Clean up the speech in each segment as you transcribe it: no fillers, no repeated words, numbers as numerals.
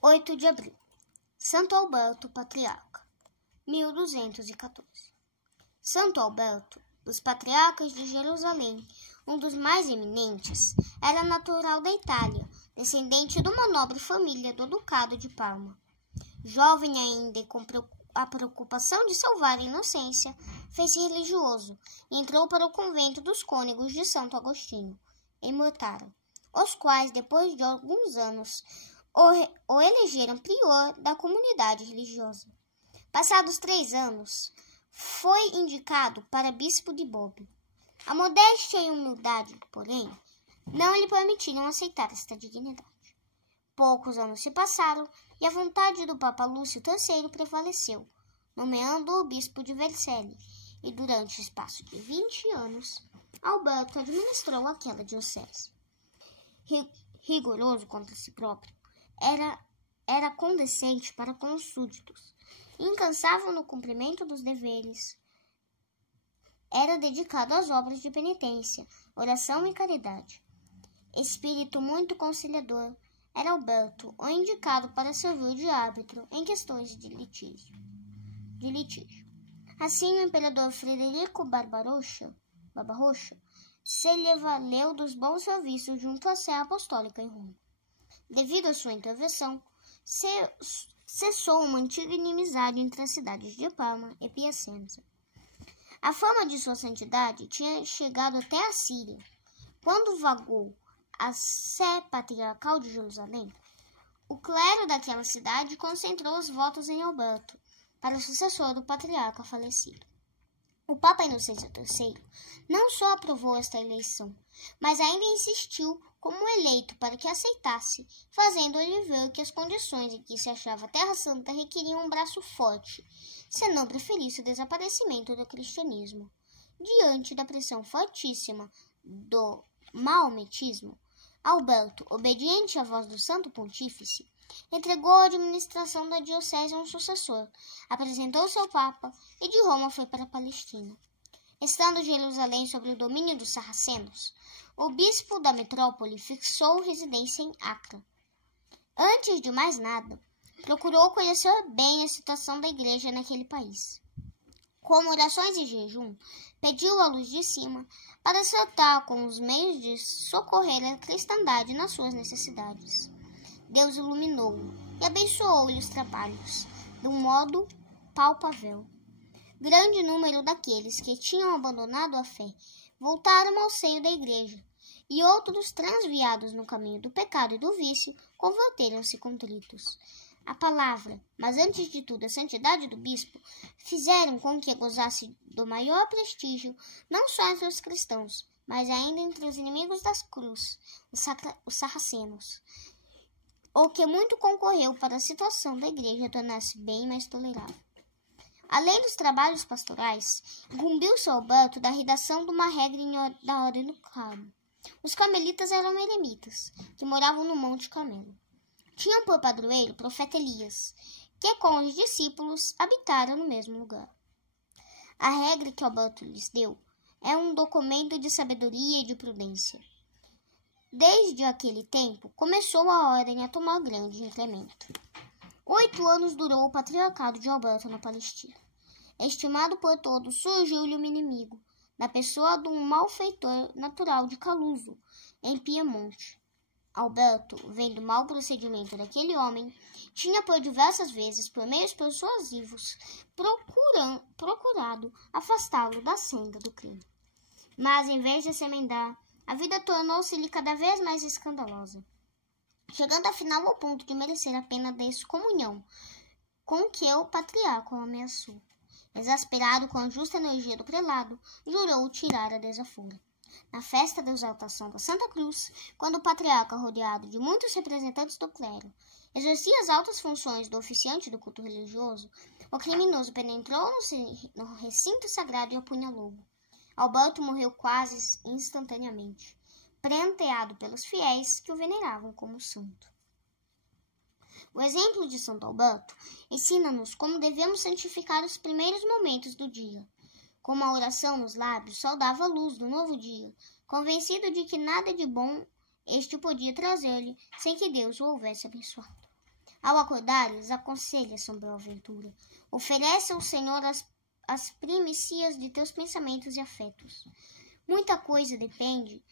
8 de abril. Santo Alberto, patriarca, 1214. Santo Alberto, dos patriarcas de Jerusalém, um dos mais eminentes, era natural da Itália, descendente de uma nobre família do Ducado de Parma. Jovem ainda e com a preocupação de salvar a inocência, fez-se religioso e entrou para o convento dos cônegos de Santo Agostinho, em Mortara, os quais, depois de alguns anos, o elegeram prior da comunidade religiosa. Passados 3 anos, foi indicado para bispo de Bobbio. A modéstia e a humildade, porém, não lhe permitiram aceitar esta dignidade. Poucos anos se passaram e a vontade do Papa Lúcio III prevaleceu, nomeando-o bispo de Vercelli, e durante o espaço de 20 anos, Alberto administrou aquela diocese. Rigoroso contra si próprio, era condescente para com os súditos, incansável no cumprimento dos deveres, era dedicado às obras de penitência, oração e caridade. Espírito muito conciliador, era Alberto o indicado para servir de árbitro em questões de litígio. Assim, o imperador Frederico Barbarossa se lhe valeu dos bons serviços junto à Sé Apostólica em Roma. Devido à sua intervenção, cessou uma antiga inimizade entre as cidades de Parma e Piacenza. A fama de sua santidade tinha chegado até a Síria. Quando vagou a Sé Patriarcal de Jerusalém, o clero daquela cidade concentrou os votos em Alberto, para o sucessor do patriarca falecido. O Papa Inocêncio III não só aprovou esta eleição, mas ainda insistiu como eleito para que aceitasse, fazendo-lhe ver que as condições em que se achava a Terra Santa requeriam um braço forte, se não preferisse o desaparecimento do cristianismo. Diante da pressão fortíssima do maometismo, Alberto, obediente à voz do Santo Pontífice, entregou a administração da diocese a um sucessor, apresentou-se ao Papa e de Roma foi para a Palestina. Estando Jerusalém sob o domínio dos sarracenos, o bispo da metrópole fixou residência em Acre. Antes de mais nada, procurou conhecer bem a situação da igreja naquele país. Com orações e jejum, pediu a luz de cima para acertar com os meios de socorrer a cristandade nas suas necessidades. Deus iluminou-o e abençoou-lhe os trabalhos, de um modo palpável. Grande número daqueles que tinham abandonado a fé voltaram ao seio da igreja, e outros, transviados no caminho do pecado e do vício, converteram-se contritos. A palavra, mas antes de tudo a santidade do bispo, fizeram com que gozasse do maior prestígio, não só entre os cristãos, mas ainda entre os inimigos das cruz, os sarracenos, o que muito concorreu para a situação da igreja tornar-se bem mais tolerável. Além dos trabalhos pastorais, incumbiu-se Alberto da redação de uma regra da Ordem do Carmo. Os carmelitas eram eremitas, que moravam no Monte Carmelo. Tinham por padroeiro o profeta Elias, que com os discípulos habitaram no mesmo lugar. A regra que Alberto lhes deu é um documento de sabedoria e de prudência. Desde aquele tempo, começou a ordem a tomar grande incremento. 8 anos durou o patriarcado de Alberto na Palestina. Estimado por todos, surgiu-lhe um inimigo, na pessoa de um malfeitor natural de Caluso, em Piemonte. Alberto, vendo o mau procedimento daquele homem, tinha por diversas vezes, por meios persuasivos, procurado afastá-lo da senda do crime. Mas, em vez de se emendar, a vida tornou-se-lhe cada vez mais escandalosa, chegando afinal ao ponto de merecer a pena de excomunhão, com que o patriarca o ameaçou. Exasperado com a justa energia do prelado, jurou tirar a desaforo. Na festa da exaltação da Santa Cruz, quando o patriarca, rodeado de muitos representantes do clero, exercia as altas funções do oficiante do culto religioso, o criminoso penetrou no recinto sagrado e apunhalou-o. Alberto morreu quase instantaneamente, prenteado pelos fiéis que o veneravam como santo. O exemplo de Santo Alberto ensina-nos como devemos santificar os primeiros momentos do dia. Com uma oração nos lábios, saudava a luz do novo dia, convencido de que nada de bom este podia trazer-lhe sem que Deus o houvesse abençoado. Ao acordares, aconselha sobre a aventura. Oferece ao Senhor as primícias de teus pensamentos e afetos. Muita coisa depende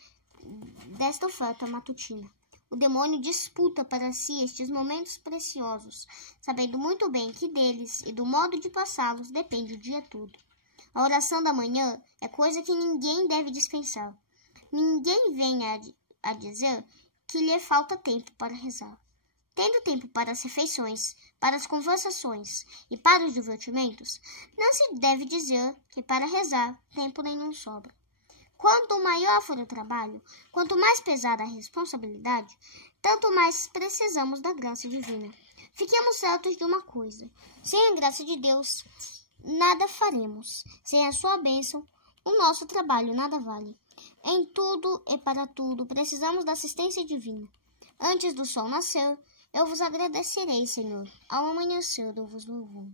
desta oferta matutina. O demônio disputa para si estes momentos preciosos, sabendo muito bem que deles e do modo de passá-los depende o dia todo. A oração da manhã é coisa que ninguém deve dispensar. Ninguém venha a dizer que lhe falta tempo para rezar. Tendo tempo para as refeições, para as conversações e para os divertimentos, não se deve dizer que para rezar tempo nenhum sobra. Quanto maior for o trabalho, quanto mais pesada a responsabilidade, tanto mais precisamos da graça divina. Fiquemos certos de uma coisa: sem a graça de Deus, nada faremos. Sem a sua bênção, o nosso trabalho nada vale. Em tudo e para tudo, precisamos da assistência divina. Antes do sol nascer, eu vos agradecerei, Senhor. Ao amanhecer, eu vos louvo.